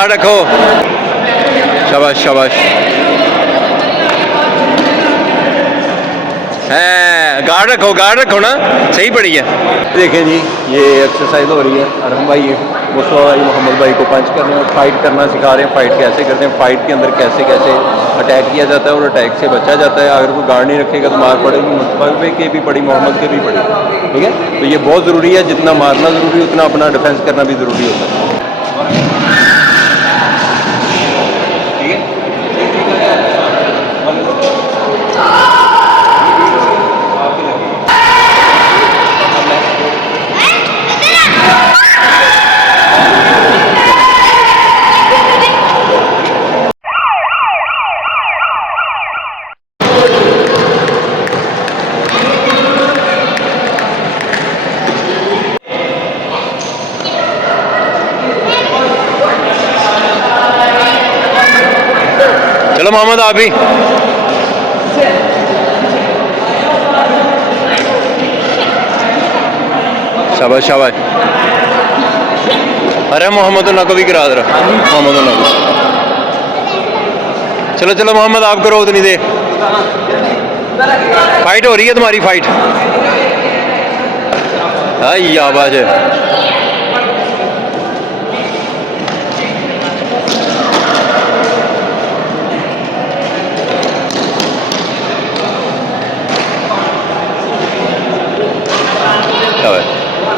Guard रखो। शाबाश शाबाश। है गार्ड रखो ना, सही पड़ी है। देखें जी, ये एक्सरसाइज हो रही है। अरहम भाई मुस्तफा भाई मोहम्मद भाई को पंच कर रहे हैं, फाइट करना सिखा रहे हैं। फाइट कैसे करते हैं, फाइट के अंदर कैसे कैसे अटैक किया जाता है और अटैक से बचा जाता है। अगर कोई गार्ड नहीं रखेगा तो मार पड़ेगी, मुस्तफा भाई के भी पड़ी, मोहम्मद के भी पड़ी। ठीक है, तो ये बहुत ज़रूरी है। जितना मारना ज़रूरी उतना अपना डिफेंस करना भी ज़रूरी होता है। ठीक है, चलो मोहम्मद आप भी। शाबाश शाबाश। अरे मोहम्मद को भी गिरा दे रहा, मोहम्मद को। चलो चलो मोहम्मद आप करो उतनी देर। फाइट हो रही है तुम्हारी, फाइट। आई आवाज है।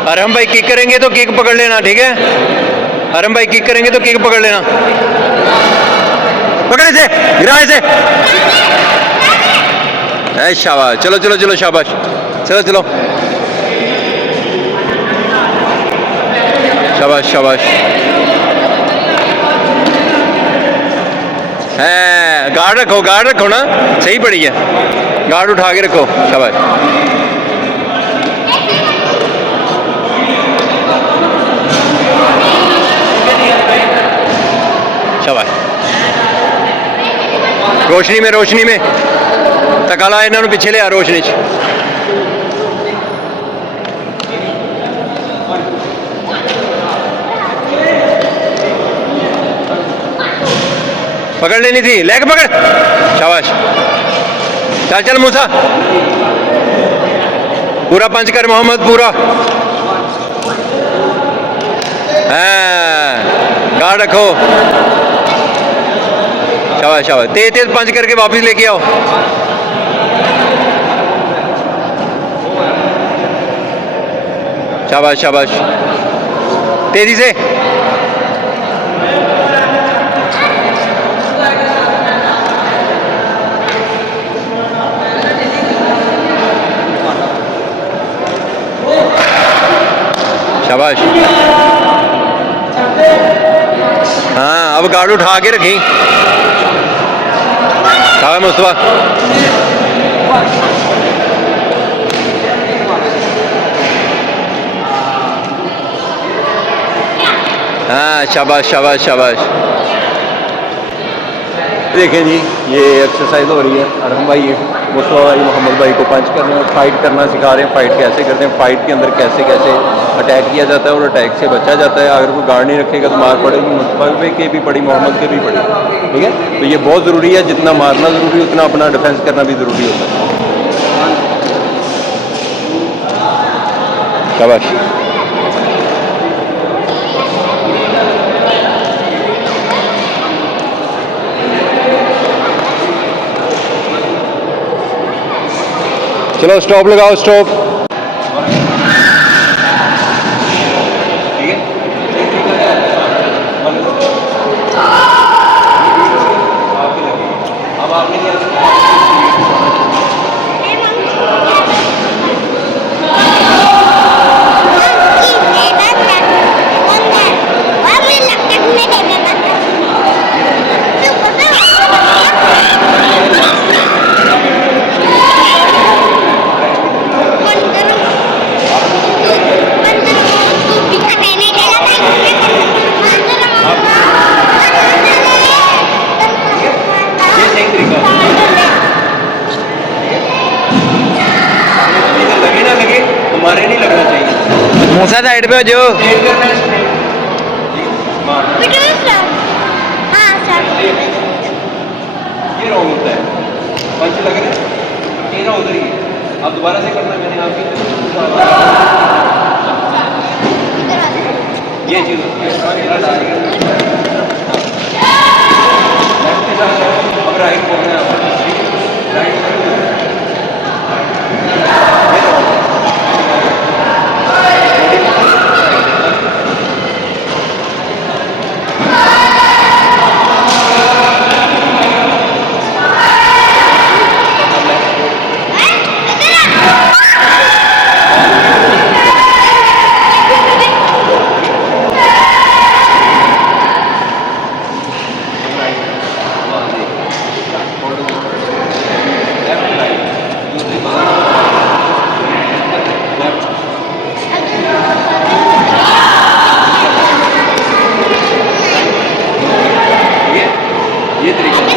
अरहम भाई किक करेंगे तो किक पकड़ लेना, ठीक है। अरहम भाई किक करेंगे तो किक पकड़ लेना। पकड़े से गिराए से। शाबाश। चलो चलो चलो शाबाश। चलो चलो शाबाश शाबाश। है गार्ड रखो ना, सही पड़ी है। गार्ड उठा के रखो। शाबाश शाबाश। रोशनी में तकाला इन्होंने पिछे लिया। रोशनी च पकड़ लेनी थी, लेग पकड़। शाबाश। चल चल मूसा, पूरा पंच कर मोहम्मद, पूरा। गार्ड रखो। शाबाश शाबाश। तेज तेज पंच करके वापस लेके आओ। शाबाश शाबाश। तेजी से। शाबाश। हाँ अब गार्ड उठा के रखी। शाबाश मुस्तफा। हाँ शाबाश शाबाश शाबाश। देखें जी, ये एक्सरसाइज हो रही है। अरहम भाई मुस्तफा भाई मोहम्मद भाई को पंच कर रहे हैं, फाइट करना सिखा रहे हैं। फाइट कैसे करते हैं, फाइट के अंदर कैसे कैसे अटैक किया जाता है और अटैक से बचा जाता है। अगर कोई गार्ड नहीं रखेगा तो मार पड़ेगी, मुस्तफा भाई के भी पड़ी, मोहम्मद के भी पड़ी। ठीक है, तो ये बहुत ज़रूरी है। जितना मारना ज़रूरी उतना अपना डिफेंस करना भी ज़रूरी होता है। शाबाश। चलो स्टॉप लगाओ, स्टॉप। मूसा साइड पे हो जो। ये रॉन्ग होता है, पंच लग रहा है, चेहरा उधर ही है। आप दोबारा से करना, मैंने आपकी ये चीज़ होती है। लेफ्ट के साथ अब राइट बोलना है आपको, राइट ये तरीका